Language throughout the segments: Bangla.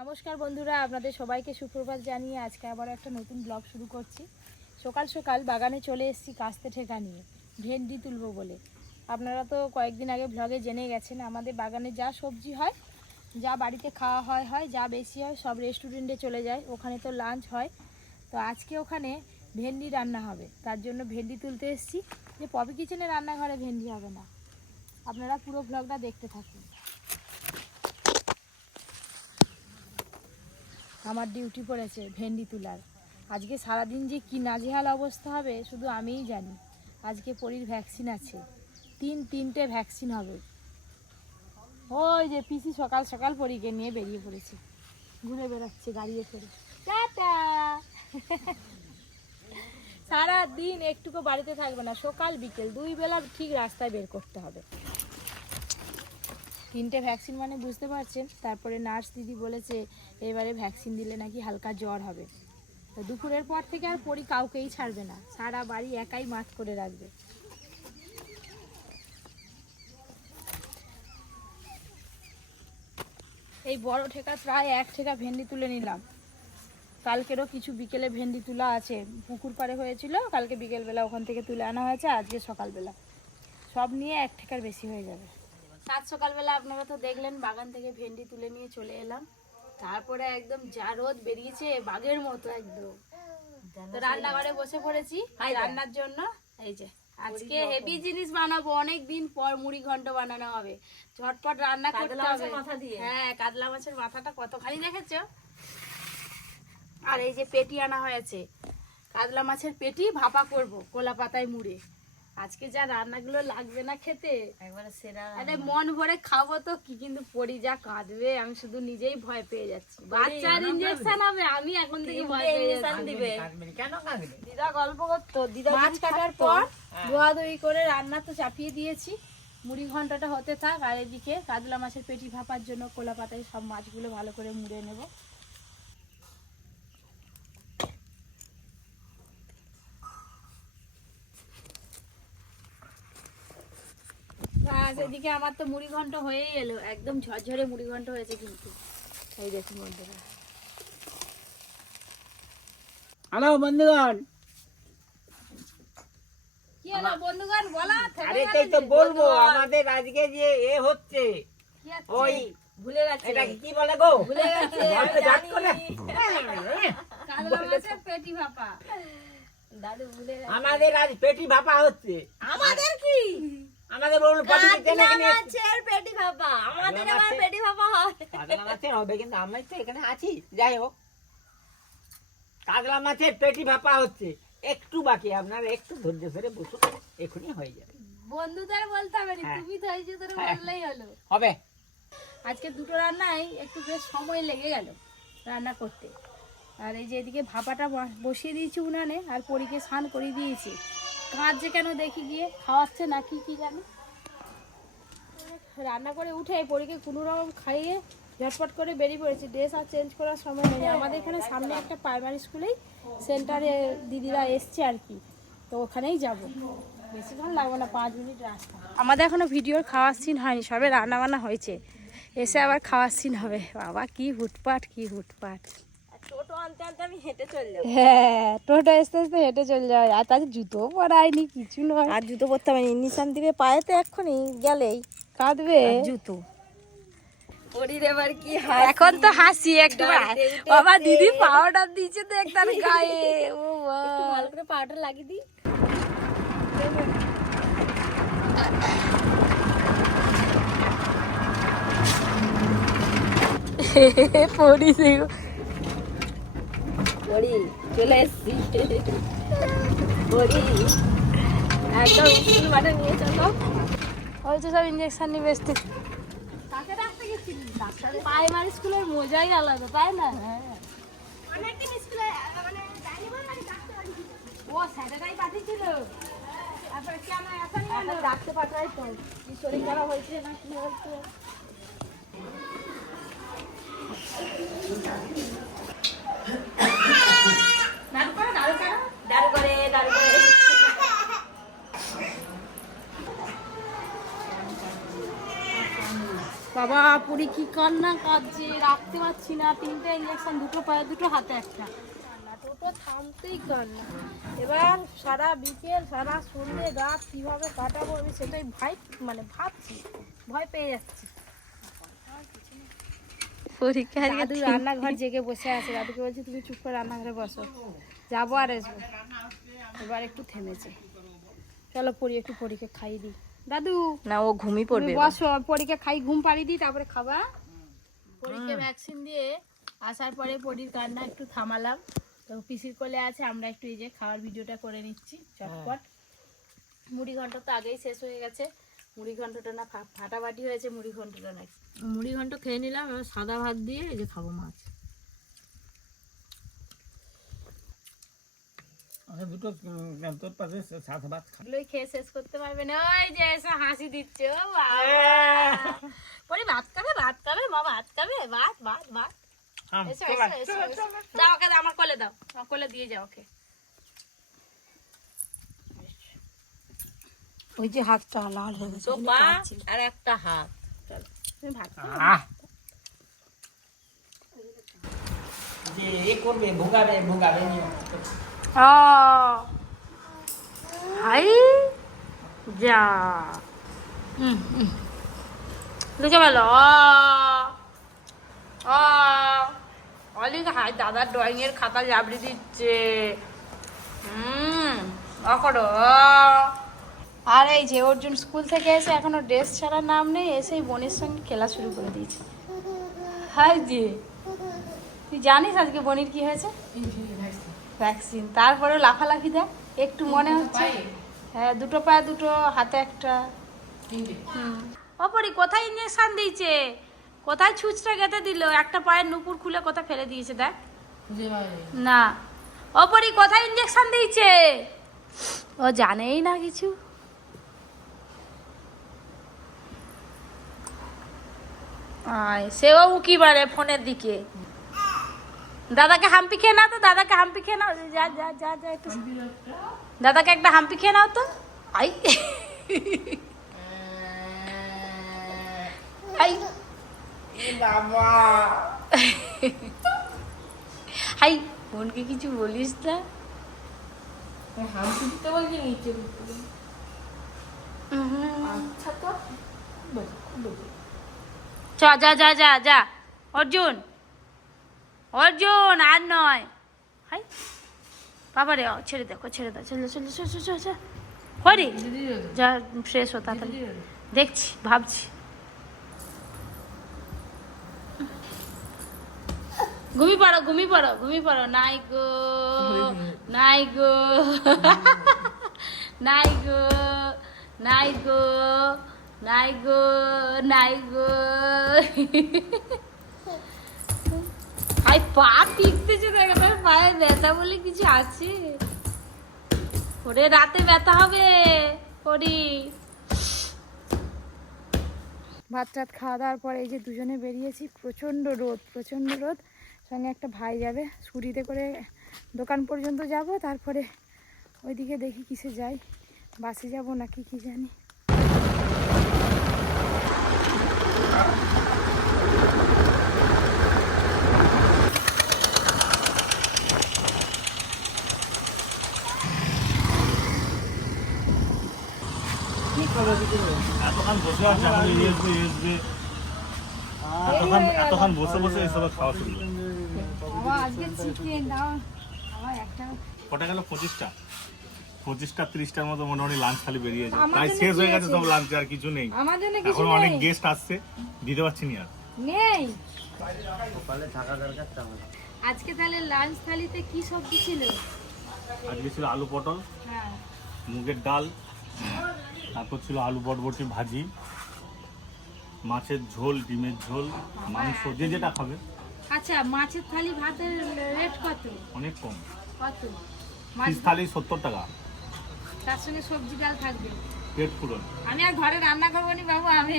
নমস্কার বন্ধুরা, আপনাদের সবাইকে সুপ্রভাত জানিয়ে আজকে আবার একটা নতুন ব্লগ শুরু করছি। সকাল সকাল বাগানে চলে এসেছি কাস্তে ঠেকা নিয়ে, ভেন্ডি তুলবো বলে। আপনারা তো কয়েকদিন আগে ব্লগে জেনে গেছেন, আমাদের বাগানে যা সবজি হয়, যা বাড়িতে খাওয়া হয় হয়, যা বেশি হয়, সব রেস্টুরেন্টে চলে যায়, ওখানে তো লাঞ্চ হয়। তো আজকে ওখানে ভেন্ডি রান্না হবে, তার জন্য ভেন্ডি তুলতে এসেছি। যে পপি কিচেনে রান্নাঘরে ভেন্ডি হবে না। আপনারা পুরো ব্লগটা দেখতে থাকুন। আমার ডিউটি পড়েছে ভেন্ডি তোলার। আজকে সারাদিন যে কি নাজেহাল অবস্থা হবে, শুধু আমিই জানি। আজকে পরীর ভ্যাকসিন আছে। তিন, তিনটে ভ্যাকসিন হবে। ওই যে পিসি সকাল সকাল পরীকে নিয়ে বেরিয়ে পড়েছে। ঘুরে বেড়াচ্ছে গাড়িয়ে ফেরে টাটা! সারা দিন একটুকু বাড়িতে থাকবে না, সকাল, বিকেল, দুই বেলা ঠিক রাস্তায় বের করতে হবে। তিনটে ভ্যাকসিন মানে বুঝতে পারছেন? তারপরে নার্স দিদি বলেছে, এবারে ভ্যাকসিন দিলে নাকি হালকা জ্বর হবে। তো দুপুরের পর থেকে আর পরি কাউকেই ছাড়বে না। সারা বাড়ি একাই মাঠ করে রাখবে। এই বড় ঠেকা প্রায় এক ঠেকা ভেন্ডি তুলে নিলাম। কালকেরও কিছু বিকেলে ভেন্ডি তোলা আছে। পুকুর পাড়ে হয়েছিল, কালকে বিকেলবেলা ওখান থেকে তুলে আনা হয়েছে, আজকে সকালবেলা। সব নিয়ে এক ঠেকার বেশি হয়ে যাবে। সাত সকালবেলা আপনারা তো দেখলেন বাগান থেকে ভেন্ডি তুলে নিয়ে চলে এলাম। তারপরে একদম যা রোদ বেরিয়েছে বাঘের মতো একদম। তো রান্নাঘরে বসে পড়েছি রান্নার জন্য। এই যে আজকে হেভি জিনিস বানাবো অনেক দিন পর মুড়ি ঘন্ট বানানো হবে। ঝটপট রান্না করতে হবে। হ্যাঁ কাতলা মাছের মাথাটা কতখানি দেখেছ? আর এই যে পেটি আনা হয়েছে কাতলা মাছের পেটি ভাপা করব কোলা পাতায় মুড়ে। আজকে যা রান্নাগুলো লাগবে না খেতে একবারে সেরা আরে মন ভরে খাব তো কি কিন্তু পরি যা কাঁদবে আমি শুধু নিজেই ভয় পেয়ে যাচ্ছি। বাচ্চার ইঞ্জেকশন হবে আমি এখন থেকে ভয় পেয়ে যাচ্ছি। দিবে কেন কাঁদবে? দিদা গল্প করতো দিদা মাছ কাটার পর ধোয়াধুয়ি করে রান্না তো চাপিয়ে দিয়েছি। মুড়ি ঘন্টাটা হতে থাক আর এদিকে কাতলা মাছের পেটি ভাপার জন্য কোলা পাতায় সব মাছগুলো ভালো করে মুড়ে নেব। এদিকে আমার তো মুড়ি ঘন্ট হয়েই এলো। একদম ঝরঝরে মুড়ি ঘন্ট হয়েছে কিন্তু। এই দেখুন বন্ধুরা। হ্যালো বন্ধুগণ। বন্ধুগণ বলা আরে তো বলব আমাদের আজকে যে এ হচ্ছে কি ওই ভুলে গেছে। এটাকে কি বলে গো? ভুলে গেছে বলতে যাক করে। কাতলা মাছের পেটি ভাপা। দাদু ভুলে গেছে। আমাদের আজ পেটি ভাপা হচ্ছে। আমাদের কি? আমাদের বলুন পটি ভাপা। আমাদের আবার পেটি ভাপা হয়। কাতলা মাছের হবে কিন্তু আমি তো এখানে আছি যাই হোক। কাতলা মাছের পেটি ভাপা হচ্ছে। একটু বাকি আপনারা একটু ধৈর্য ধরে বসুন এখনই হয়ে যাবে। বন্ধুদের বলতে হবে হ্যাঁ। তুমি হয়েছে তোর হ্যাঁ। বললেই হলো। হবে। আজকে দুটো রান্নায় একটু বেশ সময় লেগে গেল রান্না করতে। আর এই যে এদিকে ভাপাটা বসিয়ে দিয়েছি উনানে আর পরীকে স্নান করিয়ে দিয়েছি। কাঁদছে কেন দেখি গিয়ে? খাওয়াচ্ছে না কি কি জানি? রান্না করে উঠে পরীকে কোনো রকম খাইয়ে ঝটপট করে বেরিয়ে পড়েছি। ড্রেস আর চেঞ্জ করার সময় নেই। আমাদের এখানে সামনে একটা প্রাইমারি স্কুলেই সেন্টারে দিদিরা এসছে আর কি। তো ওখানেই যাব। বেশিক্ষণ লাগবে না পাঁচ মিনিট রাস্তা। আমাদের এখনও ভিডিওর খাওয়ার সিন হয়নি সবে রান্না বান্না হয়েছে। এসে আবার খাওয়ার সিন হবে। বাবা কি হুটপাট কি হুটপাট। হ্যাঁ টোটো আসতে আসতে হেঁটে চলে যায়। আর তাদের জুতো পরায়নি কিছু নয়। আর জুতো পরতে হবে নিশান দিবে পায়ে তো এক্ষুনি গেলেই। কাঁদবে। জুতো। এখন তো হাসি একটু বাবা দিদি পাউডার দিয়েছে তো একটার গায়ে। ও। ভালো করে পাউডার লাগিয়ে দিই। পড়ি দেখো পরি চলে এসছি। পরি একদম স্কুল মাঠে নিয়ে চলো। ওই তো সব ইঞ্জেকশন নিয়ে বেসতে প্রাইমারি স্কুলের মজাই আলাদা তাই না? ও স্যাটারডাই পাঠিয়েছিল। তারপরে কেন এখন ডাকতে পাঠাই তো। কি শরীর খারাপ হয়েছে না কি হয়েছে দাঁড় করো দাঁড় করো দাঁড় করে দাঁড় করে বাবা বাবা পুরি কি কান্না কাঁদছে রাখতে পারছি না। তিনটে ইঞ্জেকশন দুটো পায়ে দুটো হাতে একটা। টোটো থামতেই কান্না। এবার সারা বিকেল সারা সন্ধ্যে রাত কীভাবে কাটাবো আমি সেটাই ভাই মানে ভাবছি ভয় পেয়ে যাচ্ছি। পরীক্ষা দাদু রান্নাঘর জেগে বসে আছে। দাদুকে বলছি তুমি চুপ করে রান্নাঘরে বসো। যাব আর আসব। এবার একটু থেমেছে। চলো পরি একটু পরীকে খাইয়ে দিই। দাদু না ও তুমি পড়বে বসো পরীকে খাই ঘুম পাড়িয়ে দিই তারপরে খাবা। পরীকে ভ্যাকসিন দিয়ে আসার পরে পরির কান্না একটু থামালাম। তো পিসির কোলে আছে আমরা একটু এই যে খাওয়ার ভিডিওটা করে নিচ্ছি চটপট। মুড়ি ঘন্ট তো আগেই শেষ হয়ে গেছে। মুড়ি ঘন্টটা না ফাটাফাটি হয়েছে মুড়ি ঘন্টটা নাকি? মুড়ি ঘন্ট খেয়ে নিলাম এবার সাদা ভাত দিয়ে এই যে খাব মাছ। দুটো তোর পাশে সাত ভাত খাব এগুলোই খেয়ে শেষ করতে পারবে না। ওই যে এসে হাসি দিচ্ছে ও পরে ভাত খাবে ভাত খাবে মা ভাত খাবে ভাত ভাত ভাত। এসো এসো এসো এসো। দাও ওকে আমার কোলে দাও আমার কোলে দিয়ে যাও ওকে। ওই যে হাতটা লাল হয়ে গেছে পা আর একটা হাত। তুমি ভাত। যে এ করবে ভোগাবে ভোগাবে নিও হাই যা লিখে বলো অলিক হাই দাদার ড্রয়িং এর খাতা জাবড়ি দিচ্ছে হুম অকড়ো আর এই যে অর্জুন স্কুল থেকে এসে এখনও ড্রেস ছাড়ার নাম নেই এসেই বোনের সঙ্গে খেলা শুরু করে দিয়েছে। হাই যে তুই জানিস আজকে বোনের কি হয়েছে? ভ্যাকসিন তারপরে লাফালাফি দেখ একটু মনে হচ্ছে। হ্যাঁ দুটো পায়ে দুটো হাতে একটা। অপরি কোথায় ইঞ্জেকশন দিয়েছে? কোথায় ছুঁচটা গেঁথে দিল? একটা পায়ের নুপুর খুলে কোথায় ফেলে দিয়েছে দেখ। না। অপরি কোথায় ইঞ্জেকশন দিয়েছে? ও জানেই না কিছু। আয় সেও উকি মারে ফোনের দিকে। দাদাকে হাম্পি খেয়ে নাও তো দাদাকে হাম্পি খেয়ে নাও। যা যা যা যা একটু। দাদাকে একটা হাম্পি খেয়ে নাও তো। আই। আই। বাবা। হাই বোনকে কিছু বলিস না। হামসি দিতে বলছি নিচে আচ্ছা তো। চ যা যা যা যা। অর্জুন। অর্জুন, আর নয়। হাই। বাবা রে, ছেড়ে দেখো ছেড়ে দাও চলে চলে, চল চল চল। হরি, যা, ফ্রেশ হো, তাড়াতাড়ি। দেখছি, ভাবছি। ঘুমি পড়ো ঘুমি পড়ো ঘুমি পড়ো। নাই গো নাই গো নাই গো নাই গো নাই গো নাই গো। হাই পা টিকতেছে দেখো পায়ে ব্যথা বলে কিছু আছে? ওরে, রাতে ব্যথা হবে করি ভাত টাত খাওয়া দাওয়ার পরে এই যে দুজনে বেরিয়েছি, প্রচণ্ড রোদ প্রচণ্ড রোদ। সঙ্গে একটা ভাই যাবে স্কুটিতে করে দোকান পর্যন্ত যাব, তারপরে ওইদিকে দেখি কিসে যাই। বাসে যাব নাকি, কি জানি। বসে আছে এখন ইউএসবি ইউএসবি এতক্ষণ এতক্ষণ বসে বসে এসব খাওয়া শুরু কটা গেল? পঁচিশটা। পঁচিশটা ত্রিশটার মতো মোটামুটি লাঞ্চ খালি বেরিয়েছে। আমার তাই শেষ হয়ে গেছে দিয়েছে। সব লাঞ্চ আর কিছু নেই। এখন অনেক গেস্ট আসছে দিতে পারছি না আর। নেই। আজকে তাহলে লাঞ্চ থালিতে কি সবজি ছিল? আজকে ছিল আলু পটল হ্যাঁ। মুগের ডাল তারপর ছিল আলু বটবটি ভাজি মাছের ঝোল ডিমের ঝোল মাংস যে যেটা খাবে। আচ্ছা মাছের থালি ভাতের রেট কত? অনেক কম। কত? মাছ থালি সত্তর টাকা। তার সঙ্গে সবজি ডাল থাকবে। পেট পুরন। আমি আর ঘরে রান্না করব নি বাবু আমি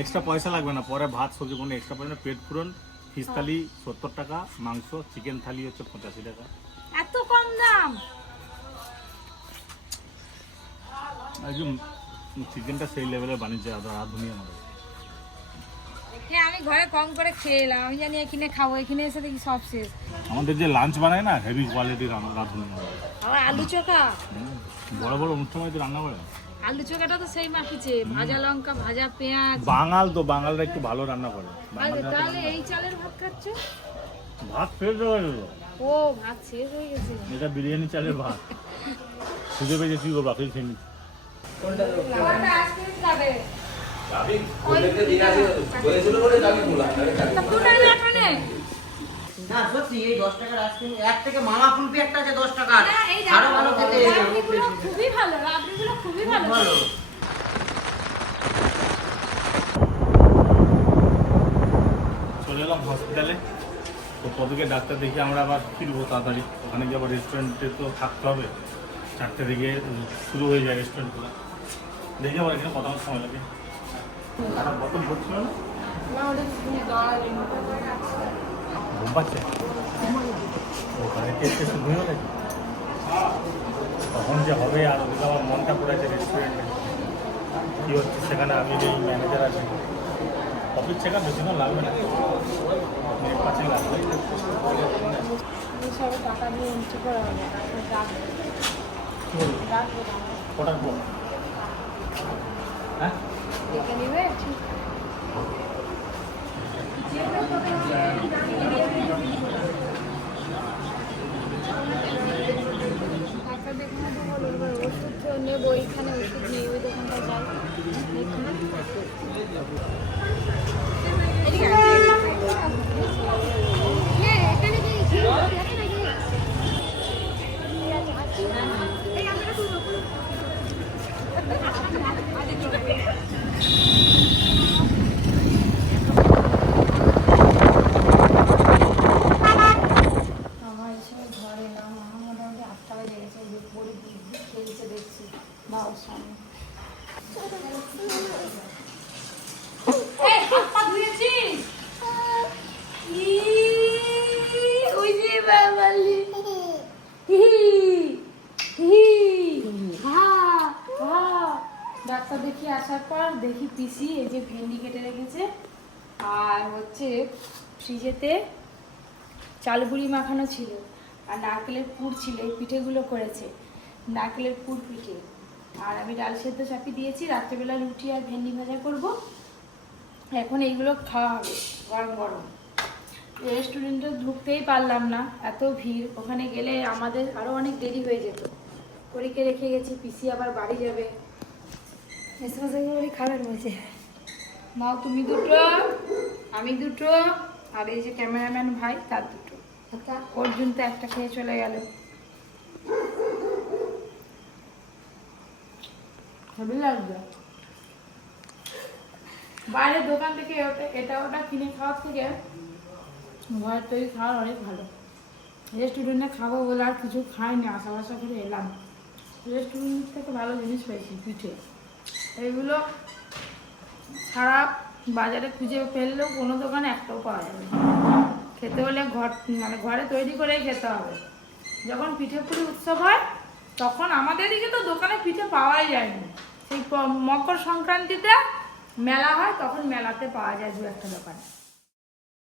এক্সট্রা পয়সা লাগবে না পরে ভাত সবজি কোনো এক্সট্রা পয়সা না, পেট পুরন। ফিস থালি সত্তর টাকা মাংস চিকেন থালি হচ্ছে পঁচাশি টাকা। এত কম দাম? একদম চিকেনটা সেই লেভেলের বাণিজ্য রাঁধুনি আমাদের হ্যাঁ আমি ঘরে কম করে খেয়ে এলাম আমি জানি এখানে খাব এখানে এসে দেখি সব শেষ। আমাদের যে লাঞ্চ বানায় না হেভি কোয়ালিটির রাঁধুনি আবার আলু চোখা? বড় বড় অনুষ্ঠান বাড়িতে রান্না করে। আলু চোখাটা তো সেই মাখিছে ভাজা লঙ্কা ভাজা পেঁয়াজ। বাঙাল তো বাঙালরা একটু ভালো রান্না করে। তাহলে এই চালের ভাত খাচ্ছ? ভাত ফের দেওয়া যেত ও ভাত শেষ হয়ে গেছে। এটা বিরিয়ানি চালের ভাত। খুঁজে পেয়েছে কি করব আপনি না এখানে? সত্যি এই দশ টাকার আইসক্রিম এক থেকে মামা কুলপি একটা আছে দশ টাকার। না, আরও ভালো খেতে এই যে রাবড়িগুলো খুবই ভালো রাবড়িগুলো খুবই ভালো। ভালো। চলে এলাম হসপিটালে তো কতকে ডাক্তার দেখে আমরা আবার ফিরবো তাড়াতাড়ি। ওখানে গিয়ে আবার রেস্টুরেন্টে তো থাকতে হবে। চারটে থেকে শুরু হয়ে যায় রেস্টুরেন্ট খোলা দেখি আবার এখানে কত সময় লাগে। একটা বোতল ভরছিল না না ওটা ঘুম পাচ্ছে ওখানে টেস্টে হয়ে গেছে তখন যে হবে আর ওদিকে আমার মনটা পড়ে আছে রেস্টুরেন্টে কী হচ্ছে সেখানে আমি এই ম্যানেজার আছি। অফিস শেখা বেশিক্ষণ লাগবে না। মিনিট লাগবে কটার পর? নিবে এইখানে ওষুধ নেই ওই দোকানটা যাই এখানে এদিকে আমার এসে ঘরে এলাম আমার মোটামুটি আটটা বেজে গেছে এই যে পড়ে খেলছে দেখছি বাবার সামনে এই, হাত পা ধুয়েছিস? ই, ওই যে বাবালি। হি, হি, হা, হা। ডাক্তার দেখি আসার পর দেখি পিসি এই যে ভেন্ডি কেটে রেখেছে আর হচ্ছে ফ্রিজেতে চালগুড়ি মাখানো ছিল আর নারকেলের পুর ছিল, এই পিঠেগুলো করেছে। নারকেলের পুর পিঠে। আর আমি ডাল সেদ্ধ চাপি দিয়েছি, রাত্রেবেলা রুটি আর ভেন্ডি ভাজা করব। এখন এইগুলো খাওয়া হবে, গরম গরম। রেস্টুরেন্টে ঢুকতেই পারলাম না, এত ভিড়। ওখানে গেলে আমাদের আরও অনেক দেরি হয়ে যেত। পরীকে রেখে গেছি, পিসি আবার বাড়ি যাবে। খাবার বলছে। মাও তুমি দুটো আমি দুটো আর এই যে ক্যামেরাম্যান ভাই তার দুটো। অর্জুন তো একটা খেয়ে চলে গেল। লাগবে। বাইরের দোকান থেকে ওটা- এটা ওটা কিনে খাওয়ার থেকে ঘরের তৈরি খাওয়ার অনেক ভালো। রেস্টুরেন্টে খাব বলে আর কিছু খাইনি আশা বাসা করে এলাম। রেস্টুরেন্ট থেকে ভালো জিনিস পেয়েছি পিঠে। এইগুলো সারা বাজারে খুঁজে ফেললেও কোনো দোকানে একটাও পাওয়া যাবে খেতে হলে ঘর মানে ঘরে তৈরি করেই খেতে হবে। যখন পিঠে পুলি উৎসব হয়, তখন আমাদের দিকে তো দোকানে পিঠে পাওয়াই যায়নি। সেই মকর সংক্রান্তিতে মেলা হয়, তখন মেলাতে পাওয়া যায় দু একটা দোকানে।